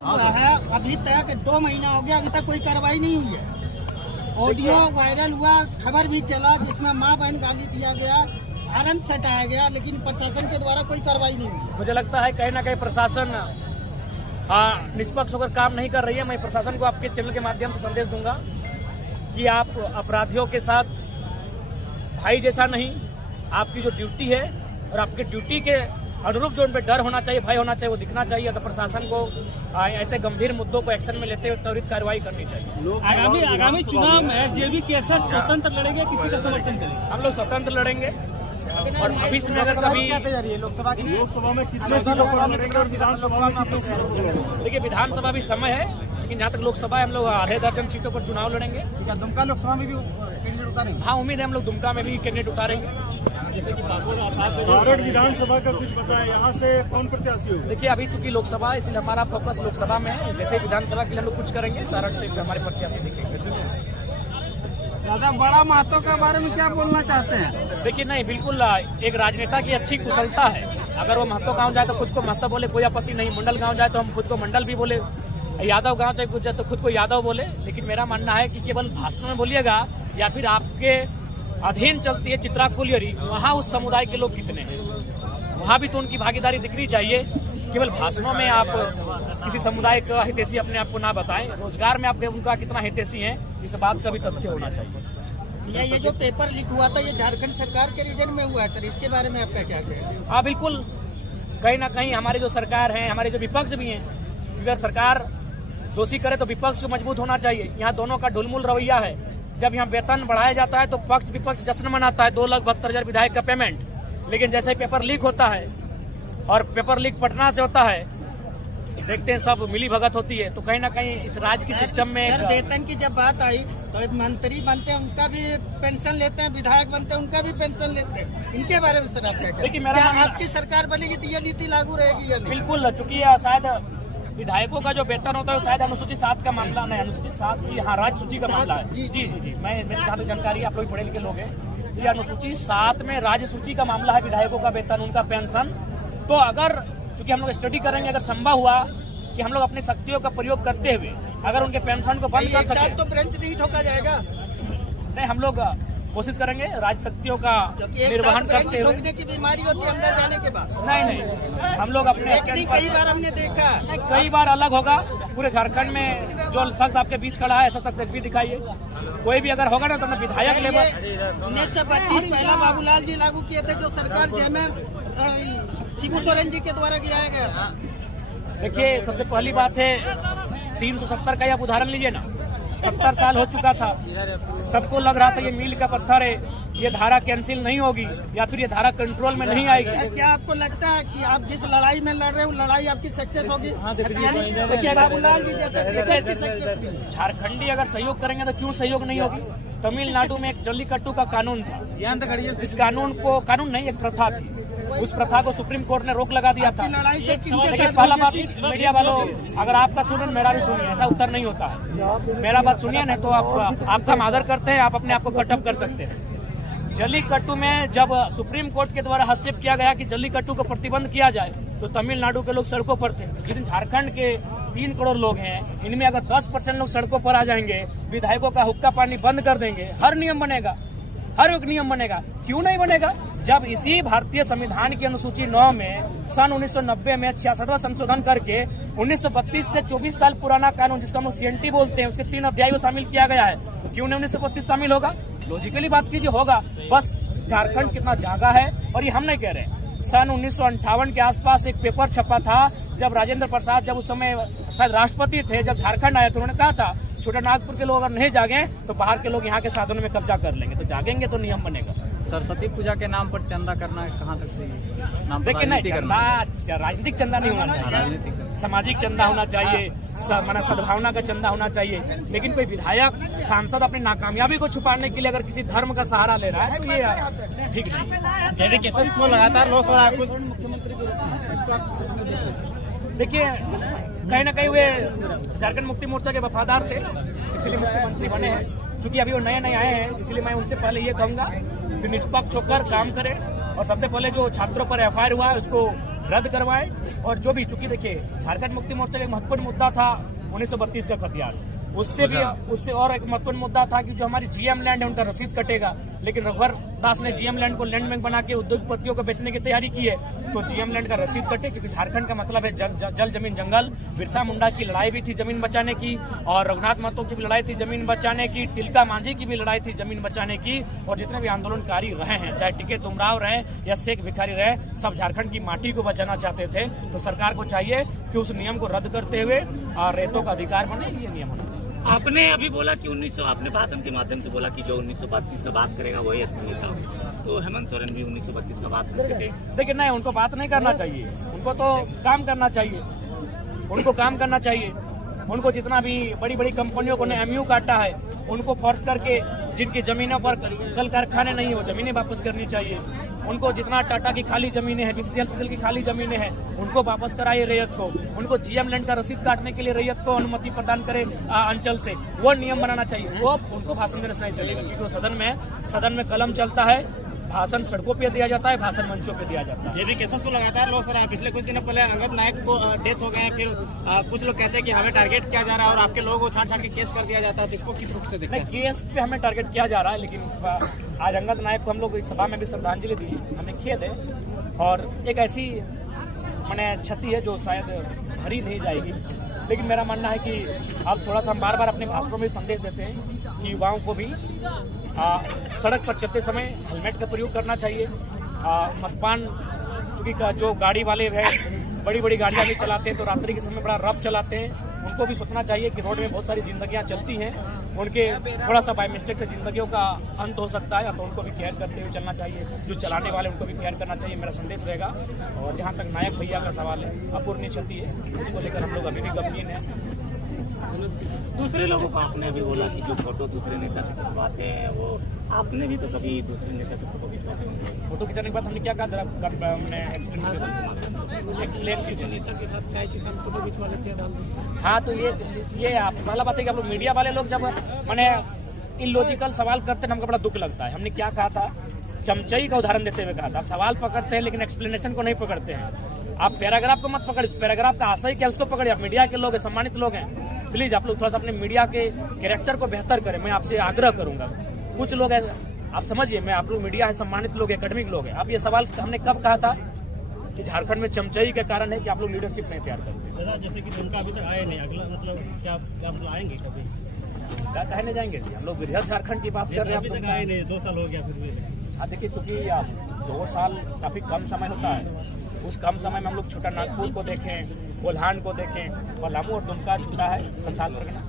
है अभी तक 2 महीना हो गया, अभी तक कोई कार्रवाई नहीं हुई है। ऑडियो वायरल हुआ, खबर भी चला जिसमें मां बहन गाली दिया गया, हॉर्न सटाया गया, लेकिन प्रशासन के द्वारा कोई कार्रवाई नहीं हुई। मुझे लगता है कहीं ना कहीं प्रशासन निष्पक्ष होकर काम नहीं कर रही है। मैं प्रशासन को आपके चैनल के माध्यम से संदेश दूंगा कि आप अपराधियों के साथ भाई जैसा नहीं, आपकी जो ड्यूटी है और आपके ड्यूटी के अनुरूप जो उन पर डर होना चाहिए, भय होना चाहिए, वो दिखना चाहिए। तो प्रशासन को ऐसे गंभीर मुद्दों को एक्शन में लेते हुए त्वरित कार्रवाई करनी चाहिए। आगामी चुनाव में जेबी कैसा स्वतंत्र लड़ेंगे, किसी का समर्थन करेंगे? हम लोग स्वतंत्र लड़ेगे और भविष्य में अगर कभी लोकसभा में कितने देखिए विधानसभा भी समय है, लेकिन जहाँ तक लोकसभा है हम लोग आधे दर्जन सीटों पर चुनाव लड़ेंगे। दुमका लोकसभा में भी कैंडिडेट उतारेंगे? हाँ, उम्मीद है हम लोग दुमका में भी कैंडिडेट उतारेंगे। सारण विधानसभा का कुछ पता है, यहाँ से कौन प्रत्याशी होगा? देखिए अभी चूंकि लोकसभा, इसलिए हमारा फोकस लोकसभा में है। जैसे विधानसभा के लिए हम लोग कुछ करेंगे, सारण से हमारे प्रत्याशी दिखेंगे। दादा, बड़ा महतो के बारे में क्या बोलना चाहते हैं? देखिए नहीं, बिल्कुल एक राजनेता की अच्छी कुशलता है। अगर वो महतो गांव जाए तो खुद को महतो बोले, कोई आपत्ति नहीं। मंडल गांव जाए तो हम खुद को मंडल भी बोले, यादव गांव चाहे कुछ जाए तो खुद को यादव बोले। लेकिन मेरा मानना है कि केवल भाषण में बोलिएगा या फिर आपके अधीन चलती है चित्रा कुलियरी, वहाँ उस समुदाय के लोग कितने हैं, वहाँ भी तो उनकी भागीदारी दिखनी चाहिए। केवल भाषणों में आप किसी समुदाय का हितैषी अपने आप को ना बताएं, रोजगार में आप उनका कितना हितैषी है, इस बात का भी तथ्य होना चाहिए। ये जो पेपर लीक हुआ था, ये झारखंड सरकार के रीजन में हुआ है सर, इसके बारे में आपका क्या कहना है? हाँ बिल्कुल, कहीं ना कहीं हमारे जो सरकार है, हमारे जो विपक्ष भी हैं, अगर सरकार दोषी करे तो विपक्ष को मजबूत होना चाहिए। यहाँ दोनों का ढुलमुल रवैया है। जब यहाँ वेतन बढ़ाया जाता है तो पक्ष विपक्ष जश्न मनाता है, 2,72,000 विधायक का पेमेंट। लेकिन जैसे पेपर लीक होता है और पेपर लीक पटना से होता है, देखते हैं सब मिली भगत होती है। तो कहीं ना कहीं इस राज्य की सिस्टम में सर वेतन की जब बात आई तो मंत्री बनते हैं उनका भी पेंशन लेते हैं, विधायक बनते हैं उनका भी पेंशन लेते हैं। इनके बारे में सर आप क्या देखिए, क्या आपकी सरकार बनेगी तो ये नीति लागू रहेगी या नहीं? बिल्कुल, चूंकि शायद विधायकों का जो वेतन होता है शायद अनुसूचित 7 का मामला नहीं, अनुसूचित 7 की हाँ राज्य सूची का मामला है। जी, मैं मेरे जहाँ तक जानकारी, आप लोग पढ़े लिखे लोग हैं, ये अनुसूचित 7 में राज्य सूची का मामला है, विधायकों का वेतन, उनका पेंशन। तो अगर चूंकि हम लोग स्टडी करेंगे, अगर संभव हुआ कि हम लोग अपनी शक्तियों का प्रयोग करते हुए अगर उनके पेंशन को बंद कर सके तो ब्रेंच नहीं ठोका जाएगा। नहीं, हम लोग कोशिश करेंगे राजशक्तियों का निर्वहन करते हुए। की बीमारी होती है अंदर जाने के बाद। नहीं, हम लोग अपने कई बार हमने देखा, कई बार अलग होगा। पूरे झारखंड में जो शख्स आपके बीच खड़ा है, ऐसा शख्स भी दिखाइए। कोई भी अगर होगा ना तो मैं विधायक लेवल 1932 पहला बाबूलाल जी लागू किए थे, जो सरकार जेमे शिबू सोरेन जी के द्वारा गिराया गया था। देखिए, सबसे पहली बात है 370 का आप उदाहरण लीजिए ना, 70 साल हो चुका था, सबको लग रहा था ये मील का पत्थर है, ये धारा कैंसिल नहीं होगी या फिर ये धारा कंट्रोल में नहीं आएगी। क्या आपको लगता है कि आप जिस लड़ाई में लड़ रहे हो लड़ाई आपकी सक्सेस होगी? बाबूलाल जी जैसे झारखंडी अगर सहयोग करेंगे तो क्यों सहयोग नहीं होगी? तमिलनाडु में एक जल्लीकट्टू का कानून था, इस कानून नहीं, एक प्रथा थी, उस प्रथा को सुप्रीम कोर्ट ने रोक लगा दिया था। लेकिन पहला बात, मीडिया वालों अगर आपका सुने मेरा भी सुनिए, ऐसा उत्तर नहीं होता है। मेरा बात सुनिए नहीं तो आपका हम आदर करते हैं, आप अपने आप को कटअप कर सकते हैं। जल्लीकट्टू में जब सुप्रीम कोर्ट के द्वारा हस्तक्षेप किया गया कि जल्लीकट्टू को प्रतिबंध किया जाए, तो तमिलनाडु के लोग सड़कों पर थे। जिन झारखंड के 3 करोड़ लोग हैं, इनमें अगर 10% लोग सड़कों पर आ जाएंगे, विधायकों का हुक्का पानी बंद कर देंगे, हर नियम बनेगा, हर एक नियम बनेगा। क्यों नहीं बनेगा? जब इसी भारतीय संविधान की अनुसूची 9 में सन 1990 में 66वां संशोधन करके 1932 से 24 साल पुराना कानून, जिसको हम लोग CNT बोलते हैं, उसके 3 अध्याय को शामिल किया गया है, तो क्यों नहीं 1932 शामिल होगा? लॉजिकली बात कीजिए, होगा। बस झारखंड कितना जागा है, और ये हम नहीं कह रहे। सन 1958 के आसपास एक पेपर छपा था, जब राजेंद्र प्रसाद जब उस समय शायद राष्ट्रपति थे, जब झारखंड आए तो उन्होंने कहा था छोटा नागपुर के लोग अगर नहीं जागे तो बाहर के लोग यहाँ के साधनों में कब्जा कर लेंगे। तो जागेंगे तो नियम बनेगा। सरस्वती पूजा के नाम पर चंदा करना कहाँ तक सही है? देखिए नहीं, राजनीतिक चंदा नहीं होना चाहिए, सामाजिक चंदा होना चाहिए, माना सद्भावना का चंदा होना चाहिए। लेकिन कोई विधायक सांसद अपनी नाकामयाबी को छुपाने के लिए अगर किसी धर्म का सहारा ले रहा है तो ये ठीक नहीं। जैसे केसेस को लगातार लॉस हो रहा है कुछ। देखिए, कहीं ना कहीं वे झारखंड मुक्ति मोर्चा के वफादार थे, इसलिए मुख्यमंत्री बने हैं। चूंकि अभी वो नए आए हैं, इसलिए मैं उनसे पहले ये कहूंगा कि निष्पक्ष होकर काम करें और सबसे पहले जो छात्रों पर एफआईआर हुआ है उसको रद्द करवाए। और जो भी, चूंकि देखिए झारखंड मुक्ति मोर्चा का एक महत्वपूर्ण मुद्दा था 1932 का खतियान, उससे और एक महत्वपूर्ण मुद्दा था कि जो हमारी जीएम लैंड है उनका रसीद कटेगा, लेकिन रघुवर दास ने जीएम लैंड को लैंड बैंक बना के उद्योगपतियों को बेचने की तैयारी की है, तो जीएम लैंड का रसीद कटे, क्योंकि झारखंड का मतलब है जल जमीन जंगल। बिरसा मुंडा की लड़ाई भी थी जमीन बचाने की, और रघुनाथ महतो की भी लड़ाई थी जमीन बचाने की, तिलका मांझी की भी लड़ाई थी जमीन बचाने की, और जितने भी आंदोलनकारी रहे हैं, चाहे टिके तुमराव रहे या शेख भिखारी रहे, सब झारखंड की माटी को बचाना चाहते थे। तो सरकार को चाहिए कि उस नियम को रद्द करते हुए रेतों का अधिकार बने, ये नियम होना चाहिए। आपने अभी बोला कि आपने भाषण के माध्यम से बोला कि जो 1932 का बात करेगा वही असली था, तो हेमंत सोरेन भी 1932 का बात करते थे। लेकिन नहीं, उनको बात नहीं करना चाहिए, उनको तो काम करना चाहिए, उनको काम करना चाहिए। उनको जितना भी बड़ी बड़ी कंपनियों को एमयू काटा है, उनको फोर्स करके जिनकी जमीनों पर कल कारखाने नहीं हो, जमीनें वापस करनी चाहिए। उनको जितना टाटा की खाली जमीनें हैं, बीसीसीएल की खाली जमीनें हैं, उनको वापस कराइए रैयत को। उनको जीएम लैंड का रसीद काटने के लिए रैयत को अनुमति प्रदान करे अंचल से, वो नियम बनाना चाहिए। वो उनको भाषण देने से नहीं चलेगा, क्योंकि सदन में कलम चलता है, भाषण सड़कों पे दिया जाता है, भाषण मंचों पे दिया जाता है। जेबी केसेस को लगातार लोग सर, पिछले कुछ दिनों पहले अंगद नायक को डेथ हो गए हैं, फिर कुछ लोग कहते हैं कि हमें टारगेट किया जा रहा है और आपके लोगों को छाट के केस कर दिया जाता है, तो इसको किस रूप से देखते हैं? केस पे हमें टारगेट किया जा रहा है, लेकिन आज अंगद नायक को हम लोग इस सभा में भी श्रद्धांजलि दी, हमें खेद है। और एक ऐसी मैंने क्षति है जो शायद भरी नहीं जाएगी, लेकिन मेरा मानना है कि अब थोड़ा सा हम बार बार अपने भाषणों में संदेश देते हैं कि युवाओं को भी सड़क पर चलते समय हेलमेट का प्रयोग करना चाहिए। मद्यपान, क्योंकि जो गाड़ी वाले हैं बड़ी बड़ी गाड़ियां भी चलाते हैं तो रात्रि के समय बड़ा रफ चलाते हैं, उनको भी सोचना चाहिए कि रोड में बहुत सारी जिंदगियां चलती हैं, उनके थोड़ा सा बाय मिस्टेक से जिंदगियों का अंत हो सकता है, तो उनको भी केयर करते हुए चलना चाहिए। जो चलाने वाले उनको भी केयर करना चाहिए, मेरा संदेश रहेगा। और जहाँ तक नायक भैया का सवाल है, अपूर्णीय क्षति है, उसको लेकर हम लोग अभी भी गंभीर हैं। दूसरे लोगों को आपने अभी बोला कि जो फोटो दूसरे नेता से खिंचवाते हैं, वो आपने भी तो कभी दूसरे नेता से फोटो खिंचवाते हैं। फोटो खिंचाने के बाद हमने क्या कहा, मैंने एक्सप्लेन किसी नेता के साथ चाय किसान फोटो खिंचवा लेते हैं। हाँ, तो ये आप पहला बात है कि आप लोग मीडिया वाले लोग जब मैंने इलॉजिकल सवाल करते हैं, हमको बड़ा दुख लगता है। हमने क्या कहा था, चमचई का उदाहरण देते हुए कहा था, आप सवाल पकड़ते हैं लेकिन एक्सप्लेनेशन को नहीं पकड़ते हैं। आप पैराग्राफ को मत पकड़िए, पैराग्राफ का आशय क्या उसको पकड़िए। आप मीडिया के लोग हैं, सम्मानित लोग हैं, प्लीज आप लोग थोड़ा सा अपने मीडिया के कैरेक्टर को बेहतर करें, मैं आपसे आग्रह करूंगा। कुछ लोग हैं, आप समझिए, मैं आप लोग मीडिया है, सम्मानित लोग, एकेडमिक लोग हैं। आप ये सवाल हमने कब कहा था कि झारखंड में चमचई के कारण है कि आप लोग लीडरशिप नहीं तैयार करते। जैसे कि उनका अभी तक आए नहीं, अगला मतलब क्या आएंगे कभी? क्या कहने जाएंगे जी, हम लोग वृहद झारखंड की बात कर रहे हैं। अभी तक आए नहीं, 2 साल हो गया फिर भी। हाँ, देखिए, चूंकि 2 साल काफी कम समय होता है, उस कम समय में हम लोग छोटा नागपुर को देखें, कोल्हान को देखें, पलामू और दुमका छूटा है, संथाल परगना।